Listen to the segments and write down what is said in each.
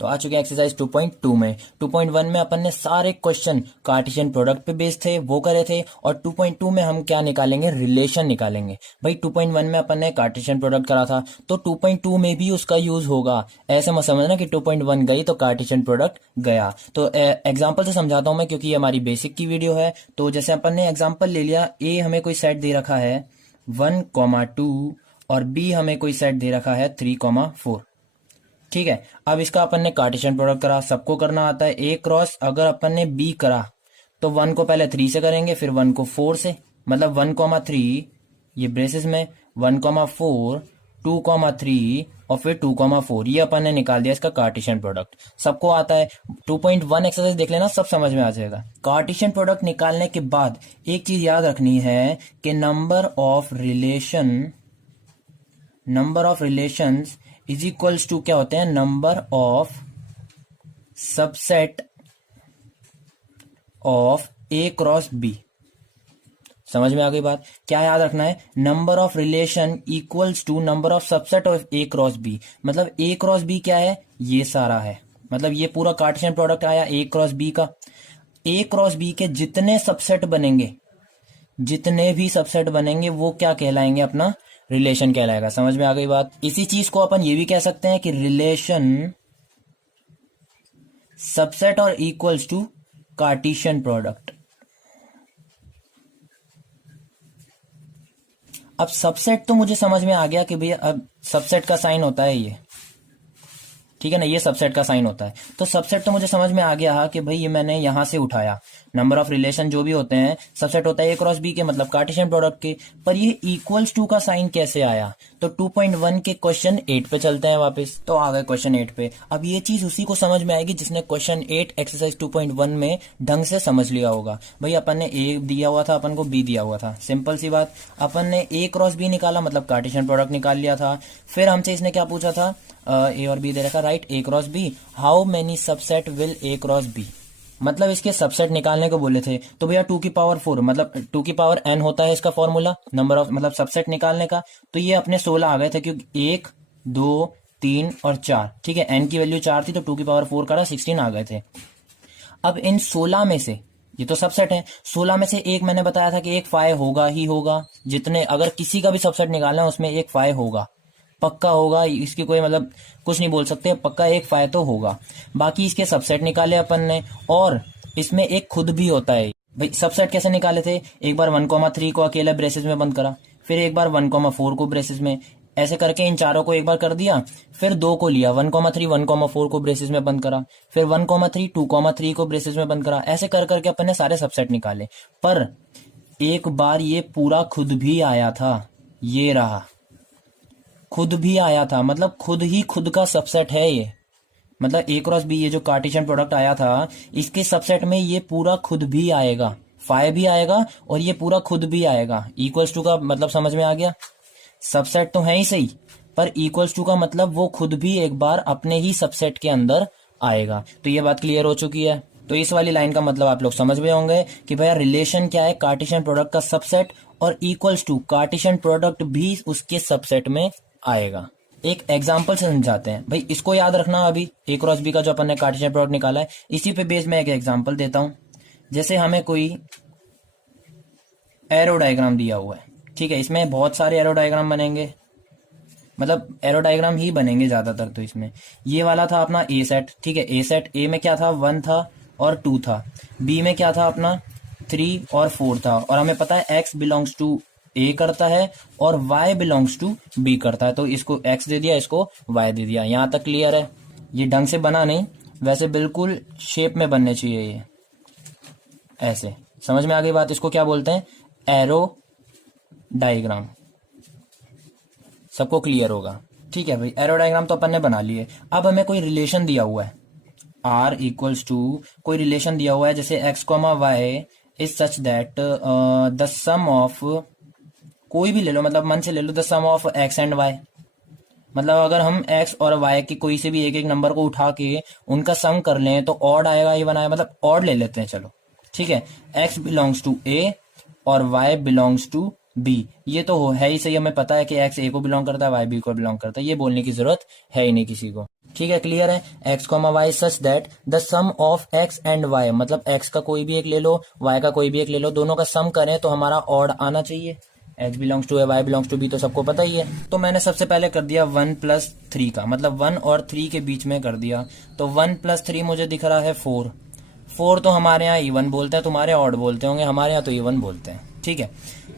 तो आ चुके हैं एक्सरसाइज 2.2 में। 2.1 में अपन ने सारे क्वेश्चन कार्टेशियन प्रोडक्ट पे बेस्ड थे, वो करे थे, और 2.2 में हम क्या निकालेंगे, रिलेशन निकालेंगे। भाई 2.1 में अपन ने कार्टेशियन प्रोडक्ट करा था, तो 2.2 में भी उसका यूज होगा। ऐसे मत समझना कि 2.1 गई तो कार्टेशियन प्रोडक्ट गया। तो एग्जाम्पल से समझाता हूं मैं, क्योंकि ये हमारी बेसिक की वीडियो है। तो जैसे अपन ने एग्जाम्पल ले लिया, ए हमें कोई सेट दे रखा है 1,2 और बी हमें कोई सेट दे रखा है 3,4। ठीक है, अब इसका अपन ने कार्टेशियन प्रोडक्ट करा, सबको करना आता है। ए क्रॉस अगर अपन ने बी करा तो 1 को पहले 3 से करेंगे, फिर 1 को 4 से, मतलब 1,3 ये ब्रेसेस में, 1,4 2,3 और फिर 2,4, ये अपन ने निकाल दिया इसका कार्टेशियन प्रोडक्ट। सबको आता है। 2.1 एक्सरसाइज देख लेना, सब समझ में आ जाएगा। कार्टेशियन प्रोडक्ट निकालने के बाद एक चीज याद रखनी है कि number of relations is equals to क्या होते हैं, number of subset of A cross B. समझ में आ गई बात? क्या याद रखना है, number of relation equals to number of subset of A cross B. मतलब ए क्रॉस बी क्या है, ये सारा है, मतलब ये पूरा कार्टेशियन प्रोडक्ट आया ए क्रॉस बी का। ए क्रॉस बी के जितने सबसेट बनेंगे, जितने भी सबसेट बनेंगे वो क्या कहलाएंगे, अपना रिलेशन कहलाएगा। समझ में आ गई बात? इसी चीज को अपन ये भी कह सकते हैं कि रिलेशन सबसेट और इक्वल्स टू कार्टेशियन प्रोडक्ट। अब सबसेट तो मुझे समझ में आ गया कि भैया अब सबसेट का साइन होता है ये, ठीक है ना, ये सबसेट का साइन होता है। तो सबसेट तो मुझे समझ में आ गया कि भाई ये मैंने यहां से उठाया, नंबर ऑफ रिलेशन जो भी होते हैं सबसेट होता है ए क्रॉस बी के, मतलब कार्टेशियन प्रोडक्ट के। पर ये इक्वल्स टू का साइन कैसे आया? तो 2.1 के क्वेश्चन 8 पे चलते हैं वापस। तो आ गए क्वेश्चन 8 पे। अब ये चीज उसी को समझ में आएगी जिसने क्वेश्चन 8 एक्सरसाइज 2.1 में ढंग से समझ लिया होगा। भाई अपन ने ए दिया हुआ था, अपन को बी दिया हुआ था, सिंपल सी बात। अपन ने ए क्रॉस बी निकाला, मतलब कार्टेशियन प्रोडक्ट निकाल लिया था। फिर हमसे इसने क्या पूछा था, ए और बी दे रखा, right A cross B, how many subset will A cross B, मतलब इसके सबसेट निकालने को बोले थे। तो भैया 2 की पावर 4, मतलब 2 की पावर n होता है इसका फॉर्मूला, नंबर ऑफ मतलब सबसेट निकालने का। तो ये अपने 16 आ गए थे, क्योंकि 1 2 3 और 4, ठीक है, n की वैल्यू 4 थी, तो 2 की पावर 4 करा 16 आ गए थे। अब इन 16 में से, ये तो सबसेट है, 16 में से एक मैंने बताया था कि एक 5 होगा ही होगा। जितने, अगर किसी का भी सबसेट निकालना है उसमें एक 5 होगा, पक्का होगा, इसकी कोई मतलब कुछ नहीं बोल सकते, पक्का एक 5 तो होगा। बाकी इसके सबसेट निकाले अपन ने, और इसमें एक खुद भी होता है। भाई सबसेट कैसे निकाले थे, एक बार 1,3 को अकेले ब्रेसेस में बंद करा, फिर एक बार 1,4 को ब्रेसेस में, ऐसे करके इन चारों को एक बार कर दिया। फिर 2 को लिया, 1,3 1,4 को ब्रेसेस में बंद करा, फिर 1,3 2,3 को ब्रेसेस में बंद करा। ऐसे कर करके अपन ने सारे सबसेट निकाले। पर एक बार ये पूरा खुद भी आया था, ये रहा, खुद भी आया था, मतलब खुद ही खुद का सबसेट है ये। मतलब ए क्रॉस बी, ये जो कार्टेशियन प्रोडक्ट आया था, इसके सबसेट में ये पूरा खुद भी आएगा, 5 भी आएगा और ये पूरा खुद भी आएगा। इक्वल्स टू का मतलब समझ में आ गया? सबसेट तो है ही सही, पर इक्वल्स टू का मतलब वो खुद भी एक बार अपने ही सबसेट के अंदर आएगा। तो ये बात क्लियर हो चुकी है। तो इस वाली लाइन का मतलब आप लोग समझ गए होंगे कि भैया रिलेशन क्या है, कार्टेशियन प्रोडक्ट का सबसेट, और इक्वल्स टू कार्टेशियन प्रोडक्ट भी उसके सबसेट में आएगा। एक एग्जाम्पल से समझाते हैं। भाई इसको याद रखना, अभी ए क्रॉस बी का जो अपन ने कार्टेशियन प्रोडक्ट निकाला है, इसी पे बेस में एक एग्जाम्पल देता हूं। जैसे हमें कोई एरो डायग्राम दिया हुआ है, ठीक है, इसमें बहुत सारे एरो डायग्राम बनेंगे, मतलब एरो डायग्राम ही बनेंगे ज्यादातर। तो इसमें ये वाला था अपना ए सेट, ठीक है, ए सेट, ए में क्या था, 1 था और 2 था, बी में क्या था अपना 3 और 4 था, और हमें पता है एक्स बिलोंग्स टू ए करता है और y बिलोंग्स टू बी करता है। तो इसको x दे दिया, इसको y दे दिया। यहां तक क्लियर है? ये ढंग से बना नहीं, वैसे बिल्कुल शेप में बनने चाहिए ये, ऐसे। समझ में आ गई बात? इसको क्या बोलते हैं, एरो डायग्राम। सबको क्लियर होगा? ठीक है भाई, एरो डायग्राम तो अपन ने बना लिए। अब हमें कोई रिलेशन दिया हुआ है, r इक्वल्स टू कोई रिलेशन दिया हुआ है, जैसे x, y is such that the sum of, कोई भी ले लो, मतलब मन से ले लो, the sum of x and Y. मतलब अगर हम एक्स और वाई के कोई से भी एक एक नंबर को उठा के उनका सम कर लें तो ऑड आएगा, ये बनाया, मतलब ऑड ले लेते हैं, चलो ठीक है। एक्स बिलोंग्स टू ए और वाई बिलोंग्स टू बी, ये तो है ही सही, हमें पता है कि एक्स ए को बिलोंग करता है, वाई बी को बिलोंग करता है, ये बोलने की जरूरत है ही नहीं किसी को। ठीक है, क्लियर है। X comma y such that the sum of x and Y, मतलब एक्स का कोई भी एक ले लो, वाई का कोई भी एक ले लो, दोनों का सम करें तो हमारा ऑड आना चाहिए। X belongs to A, y belongs to B, तो सबको पता ही है। तो मैंने सबसे पहले कर दिया 1+3 का, मतलब 1 और 3 के बीच में कर दिया। तो 1+3 मुझे दिख रहा है 4। 4 तो हमारे यहाँ इवन बोलते हैं, तुम्हारे ऑड बोलते होंगे, हमारे यहाँ तो इवन बोलते हैं। ठीक है,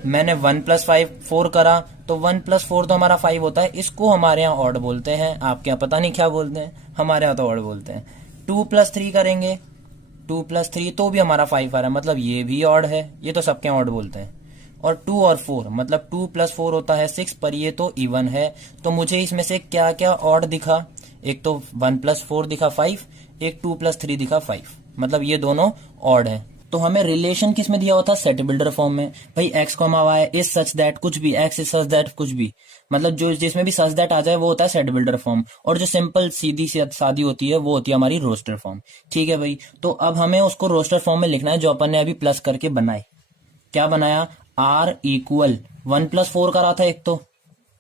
मैंने 1+5 4 करा, तो 1+4 तो हमारा 5 होता है, इसको हमारे यहाँ ऑड बोलते हैं, आपके यहाँ पता नहीं क्या बोलते हैं, हमारे यहाँ तो ऑड बोलते हैं। 2+3 करेंगे, 2+3 तो भी हमारा 5 आ रहा है, मतलब ये भी ऑड है, ये तो सबके ऑड बोलते हैं। और 2 और 4, मतलब 2+4 होता है 6, पर ये तो इवन है। तो मुझे इसमें से क्या क्या ऑड दिखा, एक तो 1+4 दिखा 5, एक 2+3 दिखा 5, मतलब ये दोनों ऑड है। तो हमें रिलेशन किस में दिया हुआ था, सेट बिल्डर फॉर्म में। भाई x comma y is such that कुछ भी, एक्स इज सच दैट कुछ भी, मतलब जो जिसमें भी सच दैट आ जाए वो होता है सेट बिल्डर फॉर्म, और जो सिंपल सीधी सादी होती है वो होती है हमारी रोस्टर फॉर्म। ठीक है भाई, तो अब हमें उसको रोस्टर फॉर्म में लिखना है, जो अपन ने अभी प्लस करके बनाए। क्या बनाया, आर इक्वल 1+4 करा था, एक तो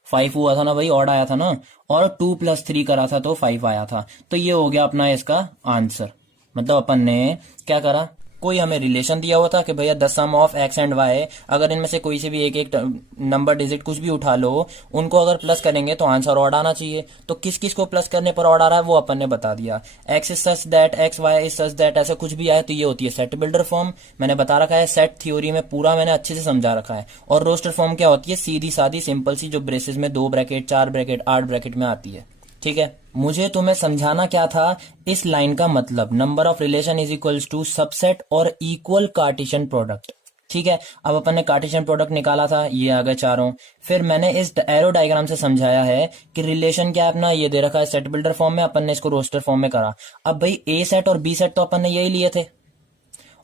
5 हुआ था ना भाई, ऑड आया था ना, और 2+3 करा था तो 5 आया था। तो ये हो गया अपना इसका आंसर। मतलब अपन ने क्या करा, कोई हमें रिलेशन दिया हुआ था कि भैया the sum of x and y, अगर इनमें से कोई से भी एक एक नंबर डिजिट कुछ भी उठा लो, उनको अगर प्लस करेंगे तो आंसर ऑड आना चाहिए। तो किस किस को प्लस करने पर ऑड आ रहा है वो अपन ने बता दिया। X is such that, x y is such that, ऐसा कुछ भी आए तो ये होती है सेट बिल्डर फॉर्म। मैंने बता रखा है, सेट थ्योरी में पूरा मैंने अच्छे से समझा रखा है। और रोस्टर फॉर्म क्या होती है, सीधी सादी सिंपल सी, जो ब्रेसेस में 2 ब्रैकेट 4 ब्रैकेट 8 ब्रैकेट में आती है। ठीक है, मुझे तुम्हें समझाना क्या था, इस लाइन का मतलब number of relation is equals to subset और इक्वल कार्टेशियन प्रोडक्ट। ठीक है, अब अपन ने कार्टेशियन प्रोडक्ट निकाला था, ये आ गए चारों। फिर मैंने इस एरो डायग्राम से समझाया है कि रिलेशन क्या है अपना, ये दे रखा है सेट बिल्डर फॉर्म में, अपन ने इसको रोस्टर फॉर्म में करा। अब भाई ए सेट और बी सेट तो अपन ने यही लिए थे,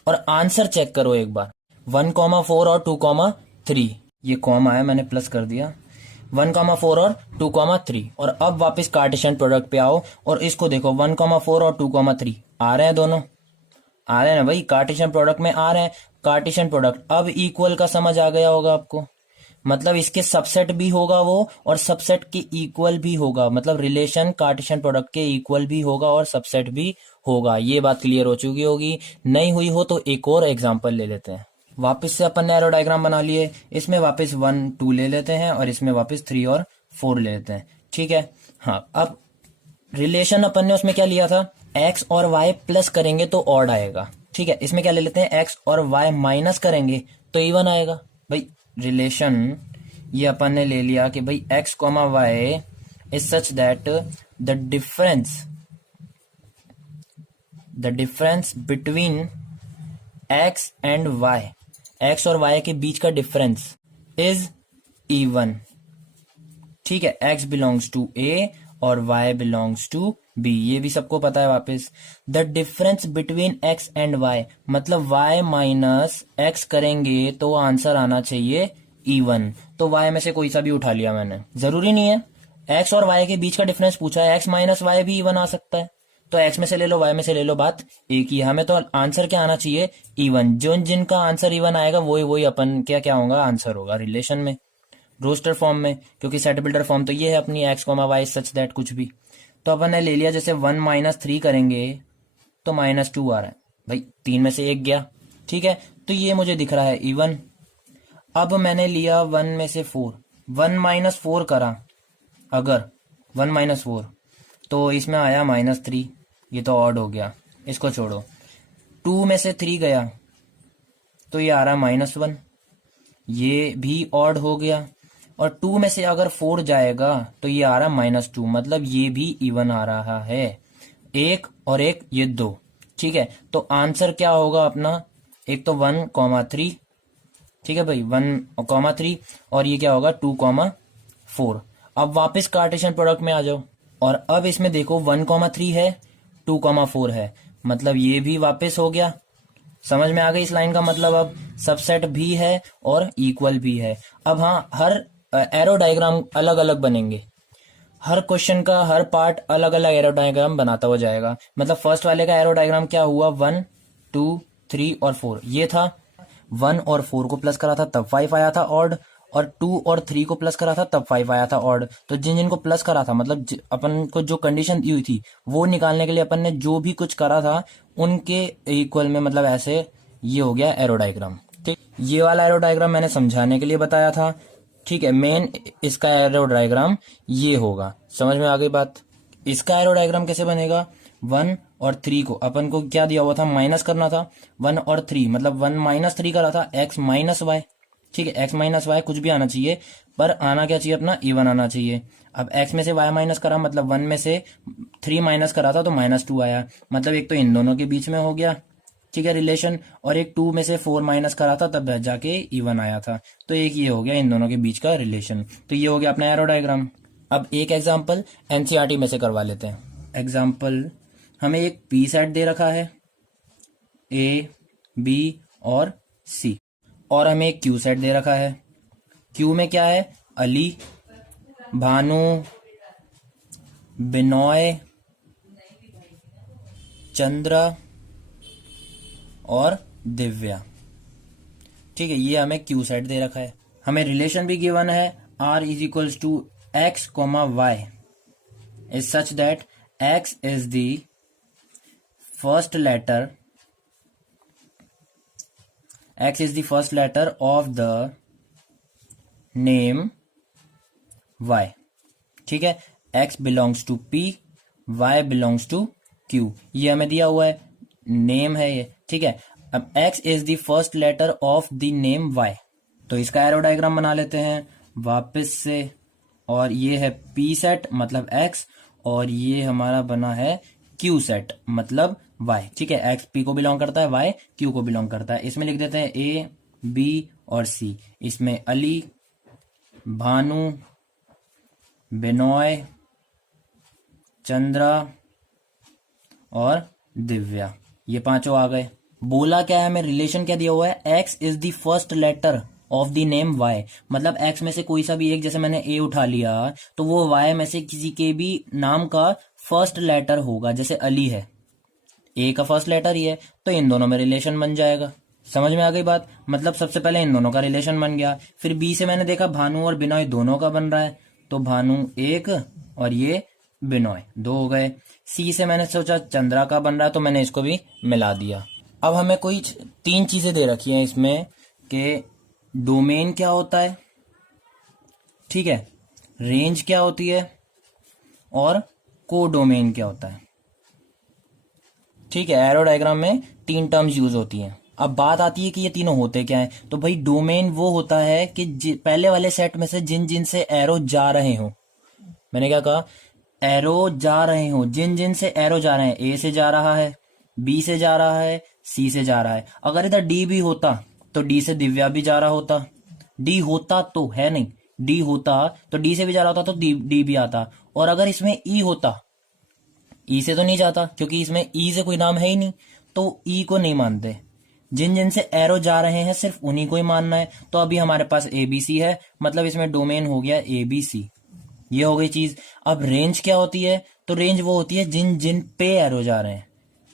और आंसर चेक करो एक बार, 1,4 और 2,3, ये कॉमा है मैंने प्लस कर दिया, 1,4 और 2,3। और अब वापस कार्टेशियन प्रोडक्ट पे आओ और इसको देखो, 1,4 और 2,3 आ रहे हैं, दोनों आ रहे हैं ना भाई, कार्टेशियन प्रोडक्ट में आ रहे हैं। कार्टेशियन प्रोडक्ट अब इक्वल का समझ आ गया होगा आपको, मतलब इसके सबसेट भी होगा वो, और सबसेट के इक्वल भी होगा, मतलब रिलेशन कार्टेशियन प्रोडक्ट के इक्वल भी होगा और सबसेट भी होगा। ये बात क्लियर हो चुकी होगी, नहीं हुई हो तो एक और एग्जांपल ले लेते हैं। वापस से अपन ने एरो डायग्राम बना लिए, इसमें वापस 1 2 ले लेते हैं, और इसमें वापस 3 और 4 ले लेते हैं। ठीक है, हाँ, अब रिलेशन अपन ने उसमें क्या लिया था, एक्स और वाई प्लस करेंगे तो ऑड आएगा। ठीक है, इसमें क्या ले लेते हैं, एक्स और वाई माइनस करेंगे तो इवन आएगा। भाई रिलेशन ये अपन ने ले लिया कि भाई x comma y is such that the difference between x and y, x और वाई के बीच का डिफरेंस इज इवन। ठीक है, एक्स बिलोंग्स टू ए और वाई बिलोंग्स टू बी, ये भी सबको पता है। वापस the difference between x and Y, मतलब वाई माइनस एक्स करेंगे तो आंसर आना चाहिए इवन। तो वाई में से कोई सा भी उठा लिया मैंने, जरूरी नहीं है, एक्स और वाई के बीच का डिफरेंस पूछा है, एक्स माइनस वाई भी इवन आ सकता है, तो एक्स में से ले लो वाई में से ले लो, बात एक ही है। हमें तो आंसर क्या आना चाहिए, इवन। जो जिनका आंसर इवन आएगा वही वही अपन क्या होगा, आंसर होगा रिलेशन में, रोस्टर फॉर्म में, क्योंकि सेट बिल्डर फॉर्म तो ये है अपनी, x comma y such that कुछ भी। तो अपन ने ले लिया, जैसे 1 - 3 करेंगे तो -2 आ रहा है, भाई 3 में से 1 गया। ठीक है, तो ये मुझे दिख रहा है इवन। अब मैंने लिया 1 में से 4, 1 - 4 करा, अगर 1 - 4 तो इसमें आया -3, ये तो ऑड हो गया, इसको छोड़ो। 2 में से 3 गया तो ये आ रहा है -1, ये भी ऑड हो गया। और 2 में से अगर 4 जाएगा तो ये आ रहा है -2, मतलब ये भी इवन आ रहा है, एक और एक, ये 2। ठीक है, तो आंसर क्या होगा अपना, एक तो 1,3, ठीक है भाई 1,3, और ये क्या होगा 2,4। अब वापस कार्टेशियन प्रोडक्ट में आ जाओ, और अब इसमें देखो 1,3 है, 2,4 है, मतलब ये भी वापस हो गया। समझ में आ गई इस लाइन का मतलब, अब सबसेट भी है और इक्वल भी है। अब हाँ, हर एरो डायग्राम अलग अलग बनेंगे, हर क्वेश्चन का हर पार्ट अलग अलग एरो डायग्राम बनाता हो जाएगा। मतलब फर्स्ट वाले का एरो डायग्राम क्या हुआ, 1 2 3 और 4, ये था 1 और 4 को प्लस करा था तब 5 आया था ऑड, और 2 और 3 को प्लस करा था तब 5 आया था ऑड। तो जिन जिन को प्लस करा था मतलब अपन को जो कंडीशन दी हुई थी वो निकालने के लिए अपन ने जो भी कुछ करा था उनके इक्वल में, मतलब ऐसे ये हो गया एरो डायग्राम। ठीक, ये वाला एरो डायग्राम मैंने समझाने के लिए बताया था। ठीक है, मेन इसका एरो डायग्राम ये होगा। समझ में आ गई बात? इसका एरो डायग्राम कैसे बनेगा? 1 और 3 को अपन को क्या दिया हुआ था, माइनस करना था। 1 और 3 मतलब 1 माइनस 3 करा था, x माइनस वाई। ठीक है, x माइनस वाई कुछ भी आना चाहिए, पर आना क्या चाहिए अपना, इवन आना चाहिए। अब x में से y माइनस करा मतलब 1 में से 3 माइनस करा था तो -2 आया, मतलब एक तो इन दोनों के बीच में हो गया, ठीक है, रिलेशन। और एक 2 में से 4 माइनस करा था तब जाके इवन आया था, तो एक ये हो गया इन दोनों के बीच का रिलेशन। तो ये हो गया अपना एरो डायग्राम। अब एक एग्जाम्पल एनसीईआरटी में से करवा लेते हैं। एग्जाम्पल, हमें एक पी सेट दे रखा है ए, बी और सी, और हमें एक क्यू सेट दे रखा है। क्यू में क्या है, अली, भानु, बिनॉय, चंद्र और दिव्या। ठीक है, ये हमें क्यू सेट दे रखा है। हमें रिलेशन भी गिवन है, r is equals to x, y is such that x is the first letter of the name y। ठीक है, x belongs to p, y belongs to q, ये हमें दिया हुआ है, नेम है ये। ठीक है, अब x is the first letter of the name y, तो इसका एरो डायग्राम बना लेते हैं वापस से। और ये है p सेट मतलब x, और ये हमारा बना है q सेट मतलब y। ठीक है, x p को बिलोंग करता है, y q को बिलोंग करता है। इसमें लिख देते हैं a, b और c। इसमें अली, भानु, बिनॉय, चंद्रा और दिव्या, ये पांचों आ गए। बोला क्या है हमें, रिलेशन क्या दिया हुआ है, x is the first letter of the name y, मतलब x में से कोई सा भी एक, जैसे मैंने a उठा लिया तो वो y में से किसी के भी नाम का फर्स्ट लेटर होगा। जैसे अली है, a का फर्स्ट लेटर ही है, तो इन दोनों में रिलेशन बन जाएगा। समझ में आ गई बात? मतलब सबसे पहले इन दोनों का रिलेशन बन गया, फिर b से मैंने देखा भानु और बिनॉय दोनों का बन रहा है, तो भानु एक और ये बिनॉय दो हो गए। सी से मैंने सोचा चंद्रा का बन रहा है, तो मैंने इसको भी मिला दिया। अब हमें कोई 3 चीजें दे रखी हैं इसमें कि डोमेन क्या होता है, ठीक है, रेंज क्या होती है और कोडोमेन क्या होता है। ठीक है, एरो डायग्राम में 3 टर्म्स यूज होती हैं। अब बात आती है कि ये तीनों होते क्या हैं। तो भाई डोमेन वो होता है कि पहले वाले सेट में से जिन जिन से एरो जा रहे हो, मैंने क्या कहा, एरो जा रहे हो, जिन जिन से एरो जा रहे हैं, ए से जा रहा है, बी से जा रहा है, सी से जा रहा है। अगर इधर डी भी होता तो डी से दिव्या भी जा रहा होता, डी होता तो है नहीं, डी होता तो डी से भी जा रहा होता तो डी भी आता। और अगर इसमें ई होता, ई से तो नहीं जाता क्योंकि इसमें ई से कोई नाम है ही नहीं, तो ई को नहीं मानते। जिन जिन से एरो जा रहे हैं सिर्फ उन्हीं को ही मानना है। तो अभी हमारे पास ए बी सी है, मतलब इसमें डोमेन हो गया ए बी सी, ये हो गई चीज। अब रेंज क्या होती है, तो रेंज वो होती है जिन जिन पे एरो जा रहे हैं,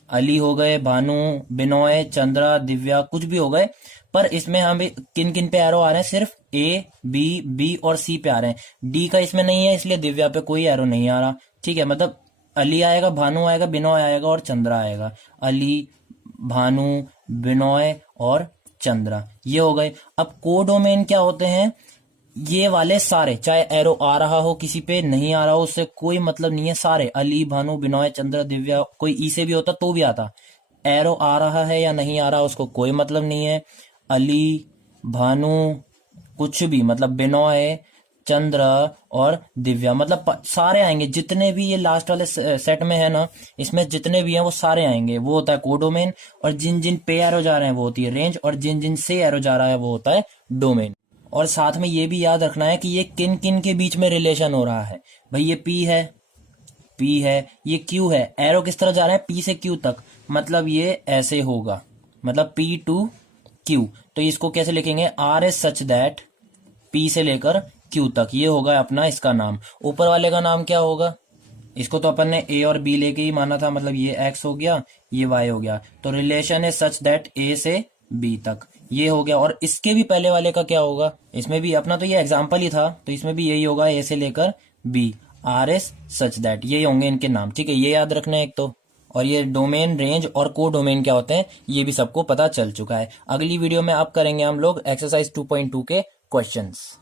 अली हो गए, भानु, बिनॉय, चंद्रा, दिव्या, कुछ भी हो गए, पर इसमें हम किन किन पे एरो आ रहे हैं, सिर्फ ए, बी और सी पे आ रहे हैं। डी का इसमें नहीं है, इसलिए दिव्या पे कोई एरो नहीं आ रहा। ठीक है, मतलब अली आएगा, भानु आएगा, बिनॉय आएगा और चंद्रा आएगा। अली, भानु, बिनॉय और चंद्रा, ये हो गए। अब कोडोमेन क्या होते हैं, ये वाले सारे, चाहे एरो आ रहा हो किसी पे, नहीं आ रहा हो, उससे कोई मतलब नहीं है, सारे अली, भानु, बिनॉय, चंद्र, दिव्या, कोई ई से भी होता तो भी आता। एरो आ रहा है या नहीं आ रहा उसको कोई मतलब नहीं है। अली, भानु, कुछ भी, मतलब बिनॉय, चंद्र और दिव्या, मतलब सारे आएंगे, जितने भी ये लास्ट वाले सेट में है ना, इसमें जितने भी हैं वो सारे आएंगे, वो होता है कोडोमेन। और जिन जिन पे एरो जा रहे हैं वो होती है रेंज, और जिन जिन से एरो जा रहा है वो होता है डोमेन। और साथ में ये भी याद रखना है कि ये किन किन के बीच में रिलेशन हो रहा है। भाई ये P है, ये Q है, एरो किस तरह जा रहा है, P से Q तक, मतलब ये ऐसे होगा, मतलब P to Q। तो इसको कैसे लिखेंगे, R is such that P से लेकर Q तक, ये होगा अपना इसका नाम। ऊपर वाले का नाम क्या होगा, इसको तो अपन ने A और B लेके ही माना था, मतलब ये X हो गया, ये Y हो गया। तो रिलेशन है सच दैट A से B तक, ये हो गया। और इसके भी पहले वाले का क्या होगा, इसमें भी अपना तो ये एग्जाम्पल ही था, तो इसमें भी यही होगा, ए से लेकर B, R S such that, ये होंगे इनके नाम। ठीक है, ये याद रखना है एक तो। और ये डोमेन, रेंज और को डोमेन क्या होते हैं ये भी सबको पता चल चुका है। अगली वीडियो में अब करेंगे हम लोग एक्सरसाइज 2.2 के क्वेश्चंस।